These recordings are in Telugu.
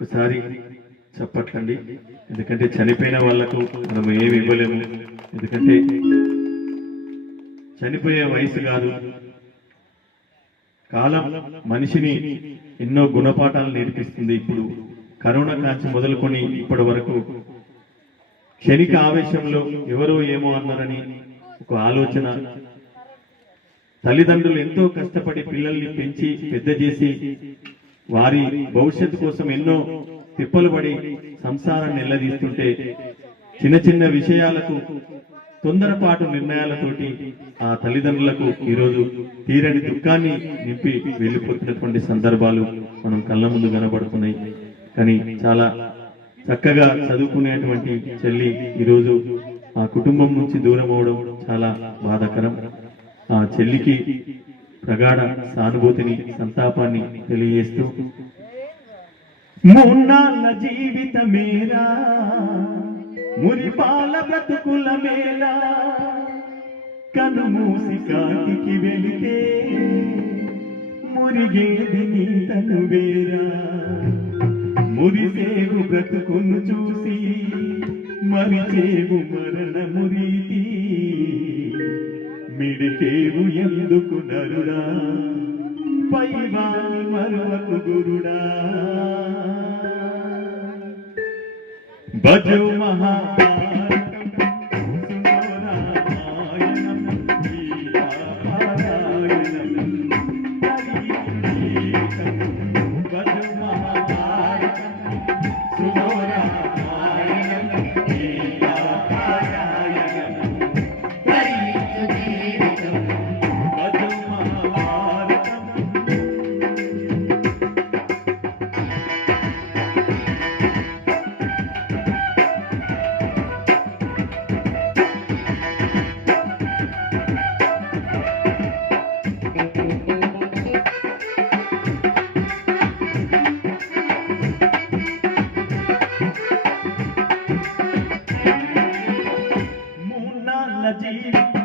ఒకసారి చెప్పట్లండి. ఎందుకంటే చనిపోయిన వాళ్ళకు మనం ఏమి ఇవ్వలేము. ఎందుకంటే చనిపోయే వయసు కాదు. కాలం మనిషిని ఎన్నో గుణపాఠాలు నేర్పిస్తుంది. ఇప్పుడు కరోనా కాంచి మొదలుకొని ఇప్పటి వరకు క్షణిక ఆవేశంలో ఎవరో ఏమో అన్నారని ఒక ఆలోచన. తల్లిదండ్రులు ఎంతో కష్టపడి పిల్లల్ని పెంచి పెద్ద చేసి వారి భవిష్యత్తు కోసం ఎన్నో తిప్పలు పడి సంసారాన్ని నిల్లదీస్తుంటే చిన్న చిన్న విషయాలకు తొందరపాటు నిర్ణయాలతోటి ఆ తల్లిదండ్రులకు ఈరోజు తీరని దుఃఖాన్ని నింపి వెళ్ళిపోతున్నటువంటి సందర్భాలు మనం కళ్ళ ముందు కనబడుతున్నాయి. కానీ చాలా చక్కగా చదువుకునేటువంటి చెల్లి ఈరోజు ఆ కుటుంబం నుంచి దూరం అవడం చాలా బాధాకరం. ఆ చెల్లికి ప్రగాఢ సానుభూతిని సంతాపాన్ని తెలియజేస్తూ. మూన్నాళ్ళ జీవితమేరా? మురిపాల బ్రతుకుల మేళ? కనుమూసి కాటికి వెళితే మురిగేది నీ తను వేరా? మురిసేవు బ్రతుకును చూసి మరిచేవు మరణ మురి మిడికేవు ఎందుకు నరుడా? పైవాని మరువకు గురుడా. భజో మహా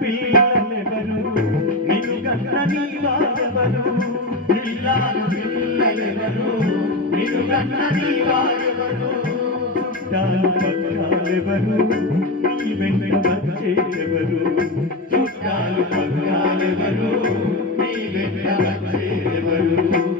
పిల్లలెవరు? నిన్ను కన్న నీ వారెవరు ఇల్లాలు పిల్లలెవరు? నిన్ను కన్న నీ వారెవరు చుట్టాలు పక్కాలెవరు? నీ వెంట వచ్చేదెవరు చుట్టాలు పక్కాలెవరు? నీ వెంట వచ్చేదెవరు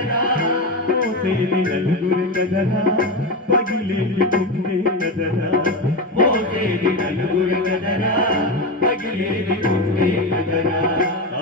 కదరా? మోసేది నలుగురు కదరా? పగిలేది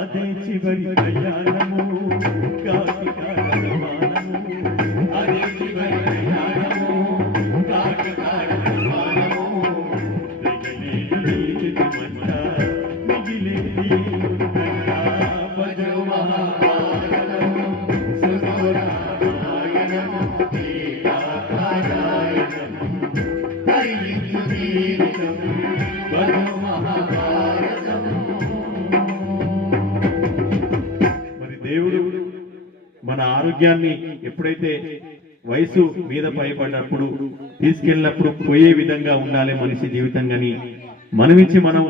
అదే చివరి కళ్యాణము. మరి దేవుడు మన ఆరోగ్యాన్ని ఎప్పుడైతే వయసు మీద పైపడినప్పుడు తీసుకెళ్ళినప్పుడు పోయే విధంగా ఉండాలి మనిషి జీవితం గాని మనమించి మనం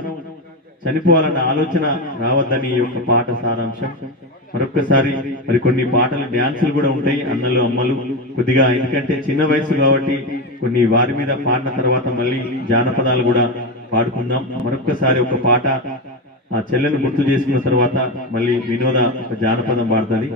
చనిపోవాలన్న ఆలోచన రావద్దని ఈ యొక్క పాట సారాంశం. మరొక్కసారి మరి కొన్ని పాటలు డ్యాన్సులు కూడా ఉంటాయి అన్నలు అమ్మలు కొద్దిగా ఎందుకంటే చిన్న వయసు కాబట్టి కొన్ని వారి మీద పాడిన తర్వాత మళ్ళీ జానపదాలు కూడా పాడుకుందాం. మరొక్కసారి ఒక పాట ఆ చెల్లెను గుర్తు చేసుకున్న తర్వాత మళ్ళీ వినోద ఒక జానపదం పాడుతుంది.